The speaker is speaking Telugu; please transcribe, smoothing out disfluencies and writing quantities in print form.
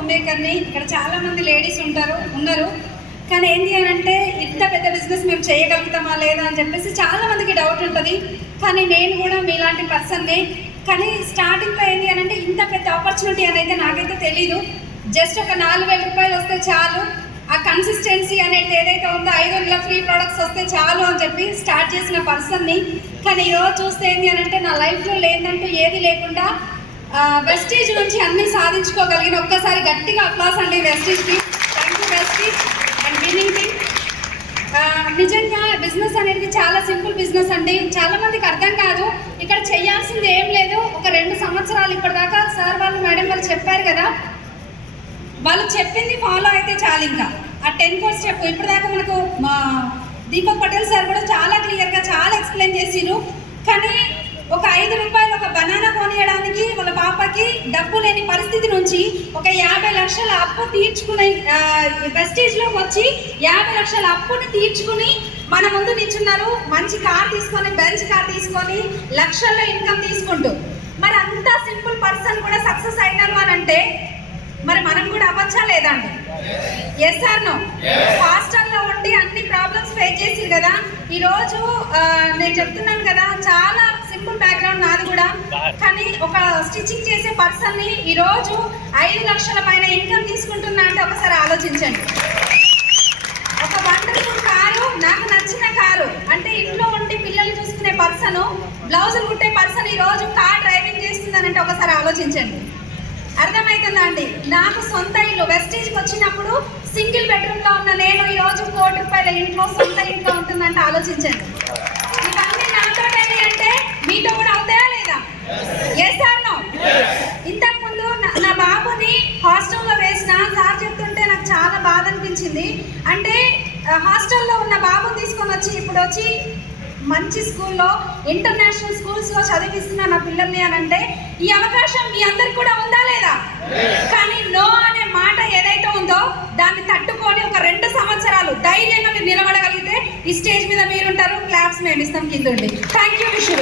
హోమ్ మేకర్ని. ఇక్కడ చాలామంది లేడీస్ ఉన్నారు. కానీ ఏంటి అని అంటే ఇంత పెద్ద బిజినెస్ మేము చేయగలుగుతామా లేదా అని చెప్పేసి చాలామందికి డౌట్ ఉంటుంది. కానీ నేను కూడా మీలాంటి పర్సన్నే. కానీ స్టార్టింగ్లో ఏంటి అని అంటే ఇంత పెద్ద ఆపర్చునిటీ అనేది నాకైతే తెలీదు. జస్ట్ ఒక 4,000 రూపాయలు వస్తే చాలు, ఆ కన్సిస్టెన్సీ అనేది ఏదైతే ఉందో 5 నెలల ఫ్రీ ప్రోడక్ట్స్ వస్తే చాలు అని చెప్పి స్టార్ట్ చేసిన పర్సన్ని. కానీ ఈరోజు చూస్తే ఏంటి అని అంటే నా లైఫ్లో లేదంటూ ఏది లేకుండా వెస్టీజ్ నుంచి అన్నీ సాధించుకోగలిగిన. ఒక్కసారి గట్టిగా అప్లాస్ అండి వెస్టీజ్కి. Thank you Vestige and winning team. నిజంగా బిజినెస్ అనేది చాలా సింపుల్ బిజినెస్ అండి. చాలామందికి అర్థం కాదు. ఇక్కడ చేయాల్సింది ఏం లేదు. ఒక 2 సంవత్సరాలు ఇప్పటిదాకా సార్ వాళ్ళు మేడం వాళ్ళు చెప్పారు కదా, వాళ్ళు చెప్పింది ఫాలో అయితే చాలు. ఇంకా ఆ 10 కోర్స్ చెప్పు ఇప్పటిదాకా మనకు మా దీపక్ పటేల్ సార్ కూడా చాలా క్లియర్గా చాలా ఎక్స్ప్లెయిన్ చేసిరు. కానీ ఒక 5 రూపాయలు ఒక బనానా కొనియడానికి వాళ్ళ పాపకి డబ్బు లేని పరిస్థితి నుంచి ఒక 50 లక్షల అప్పు తీర్చుకుని వెస్టీజ్లోకి వచ్చి 50 లక్షల అప్పుని తీర్చుకుని మన ముందు నిల్చున్నారు. మంచి కార్ తీసుకొని, బెంచ్ కార్ తీసుకొని లక్షల్లో ఇన్కమ్ తీసుకుంటూ. మరి అంత సింపుల్ పర్సన్ కూడా సక్సెస్ అయినారు అని అంటే మరి మనం కూడా అవ్వచ్చా లేదా అండి? Yes or no? హాస్టల్లో ఉండి అన్ని ప్రాబ్లమ్స్ ఫేస్ చేసిరు కదా. ఈరోజు నేను చెప్తున్నాను కదా, చాలా సింపుల్ బ్యాక్గ్రౌండ్ నాది కూడా. కానీ ఒక స్టిచ్చింగ్ చేసే పర్సన్ని ఈరోజు 5 లక్షల పైన ఇన్కమ్ తీసుకుంటున్నా అంటే ఒకసారి ఆలోచించండి. ఒక వండర్ఫుల్ కారు, నాకు నచ్చిన కారు అంటే ఇంట్లో ఉండి పిల్లలు చూసుకునే పర్సన్, బ్లౌజులు కుట్టే పర్సన్ ఈరోజు కార్ డ్రైవింగ్ చేస్తుందనంటే ఒకసారి ఆలోచించండి. అర్థమవుతుందా అండి? నాకు సొంత ఇల్లు వెస్టీజ్కి వచ్చినప్పుడు సింగిల్ బెడ్రూమ్లో ఉన్న నేను ఈరోజు 1 కోటి రూపాయల ఇంట్లో సొంత ఇంట్లో ఉంటుందంటే ఆలోచించండి. ఇవన్నీ నాతో అంటే మీతో కూడా అవుతాయా లేదా? Yes or no? ఇంతకుముందు నా బాబుని హాస్టల్లో వేసిన సార్ చెప్తుంటే నాకు చాలా బాధ అనిపించింది. అంటే హాస్టల్లో ఉన్న బాబుని తీసుకొని వచ్చి ఇప్పుడు వచ్చి మంచి స్కూల్లో, ఇంటర్నేషనల్ స్కూల్స్లో చదివిస్తున్నా నా పిల్లల్ని అని అంటే ఈ అవకాశం మీ అందరికి కూడా ఉందా లేదా? కానీ నో అనే మాట ఏదైతే ఉందో దాన్ని తట్టుకొని ఒక 2 సంవత్సరాలు ధైర్యంగా మీరు నిలబడగలిగితే ఈ స్టేజ్ మీద మీరుంటారు. క్లాప్స్ మేము ఇస్తాం కింద ఉండి. Thank you wish you.